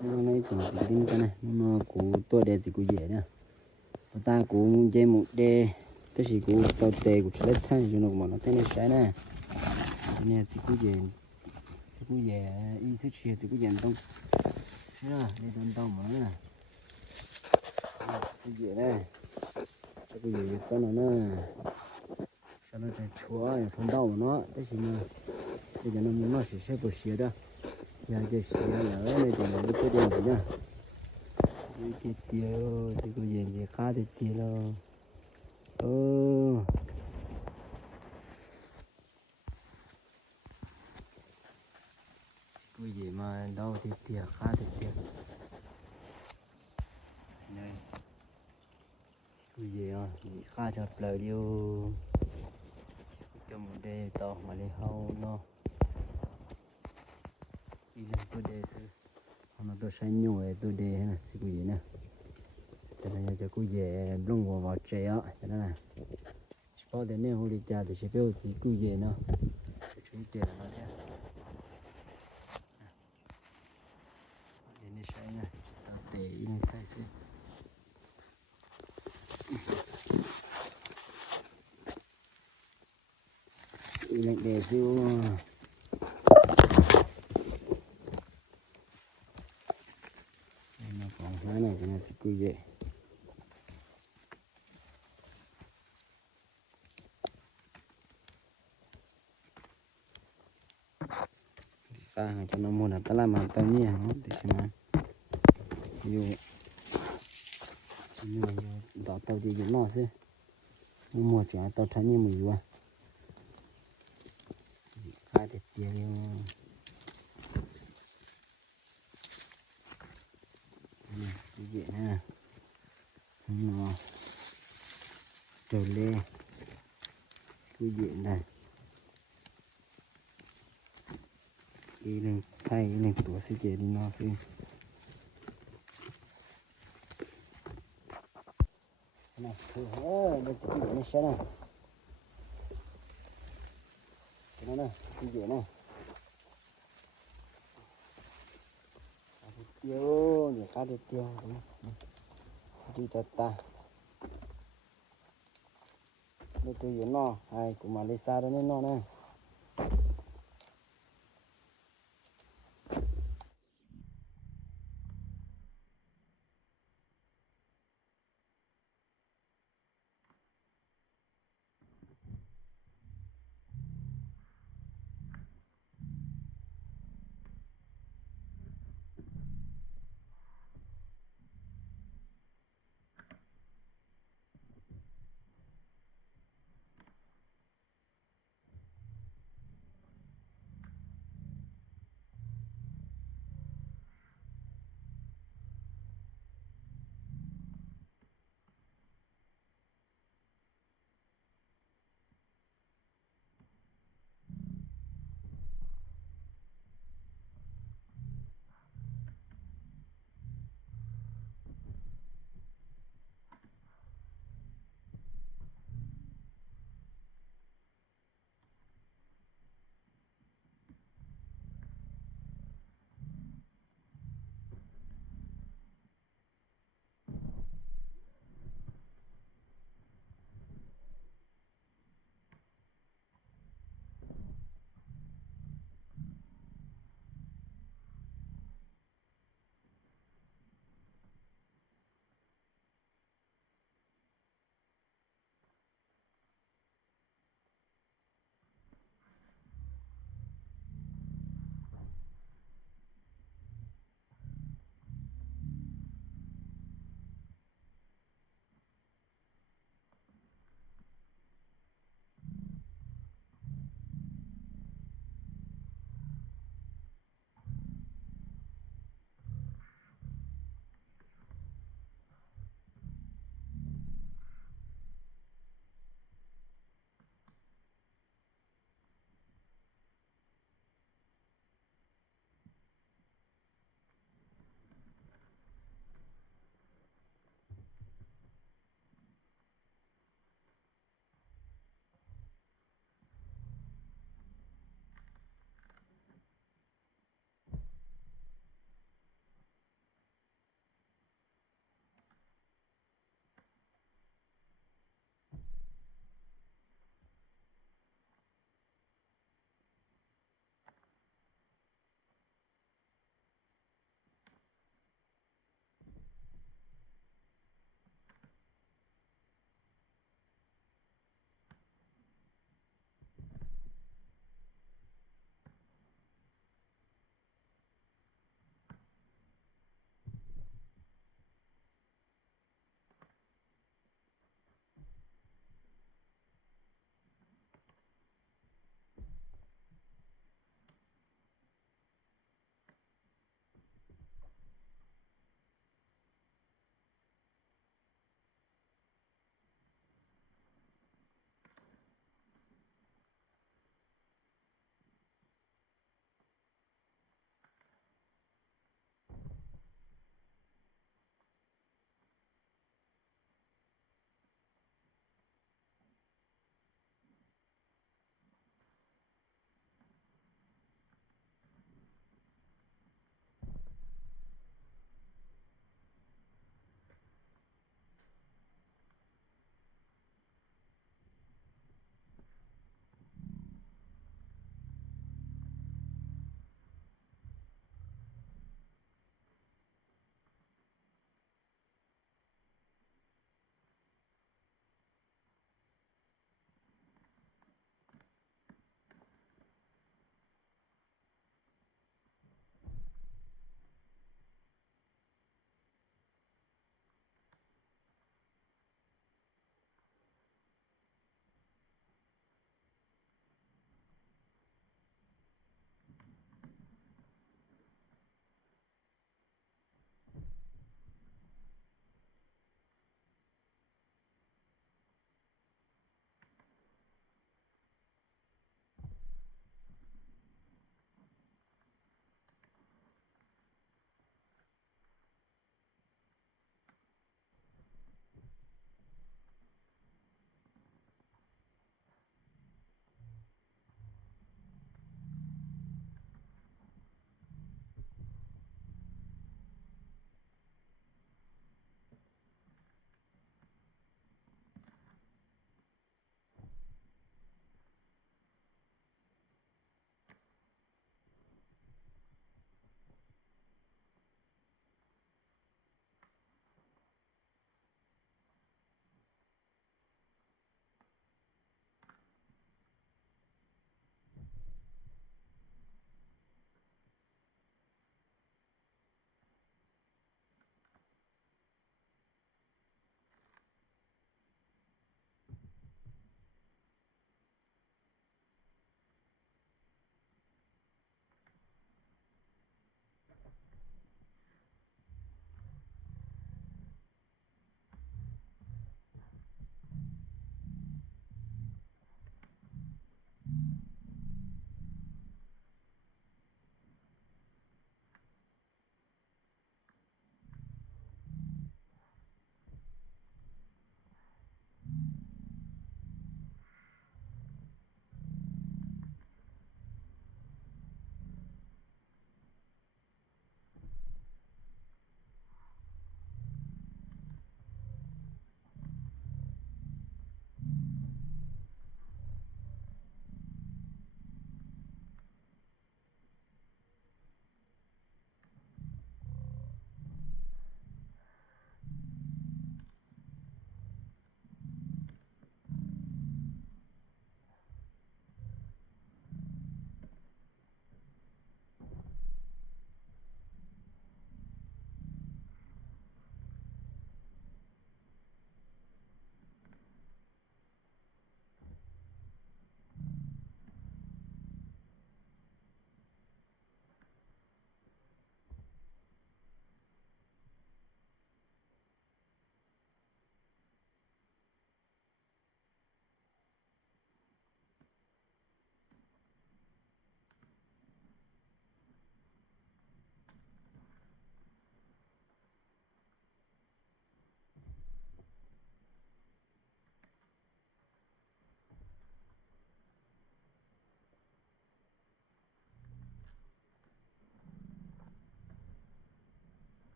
hôm nay cũng chỉ tin cái này nó cú tôi để chỉ cú dễ nè ta cú dễ một đê tức là cú tao tê cú lấy thay cho nó mà nó thế này sai nè nè chỉ cú dễ ý sức chia chỉ cú dễ tông thế là đi tông tông mà nè cú dễ này cho cú dễ cho nó nè cho nó thành chúa phong đau mà nó tức là bây giờ nó muốn nó sẽ bớt xía đó giờ cái xía là cái này thì nó cái điều gì nhá thì tiêu thì có gì khá thì tiêu lo cái gì mà đâu thì tiêu khá thì tiêu này cái gì à gì khá cho lời điêu cho một đề to mà đi hậu nó đi lên tôi đề sư nó tôi sẽ nhồi tôi đề nè cái gì nè cho nên cho cái gì lông vào trẻ á cho nên là có thể nên hồi cha thì sẽ biết gì cái gì nó chỉ tiền nó thế ini saya tete ini tay se ini để siêu nó còn hai này cái này sẽ cùi dễ pha cho nó mua là ta làm mà tao nhỉ để xem mà yêu yêu đó tao đi dùng nó sẽ mua chỉ tao thấy như mùi quá khai thịt tiền đi cái gì nè nó trở lên cái gì này đi lên thay lên tổ sẽ chạy đi nó sẽ này đây chỉ cái này xem nào cái này cái gì này tiêu nhiều cá được tiêu đi ta đây tôi dùng nó hay cũng mà lấy xa đó nên nó này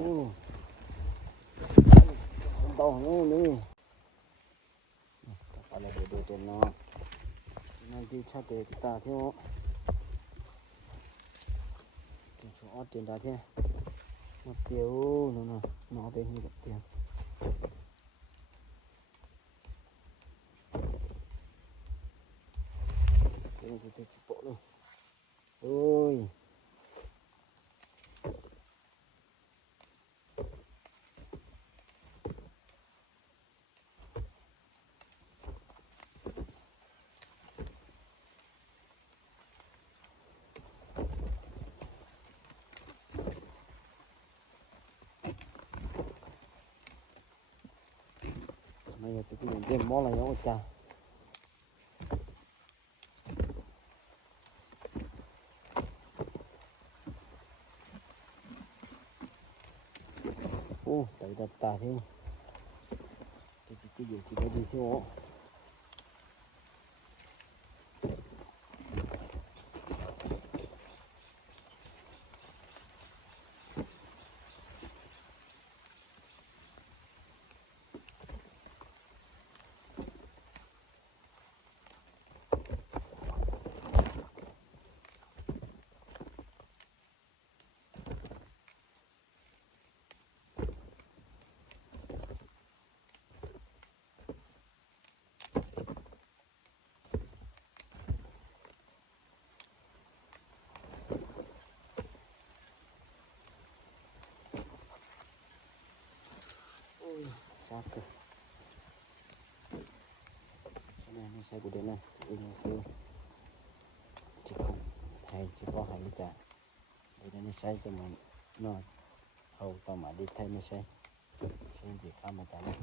ô đau nữa đi các bạn để tiền nó đi chắc để ta theo chỗ tiền đã thế một tiêu nó bên như tiền cái này thì chụp bộ luôn ôi bây giờ chỉ dùng tiền món là nó chả ô tại đặt tà thế cái gì chỉ có đi theo sao cơ cái này nó sai của đến này đây là sư chỉ không hay chỉ có hay cả đây là nó sai cho mình nó hầu tao mà đi thay nó sai gì cả mà cả này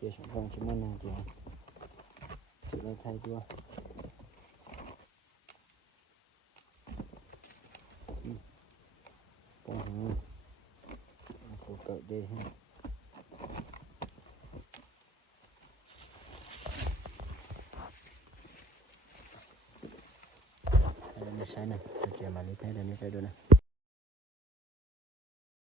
chia sẻ con chúng mình là chỉ là thay đua con thằng phụ cận đây ha đây là sai này sẽ chia mà lấy thay đây này thay đua này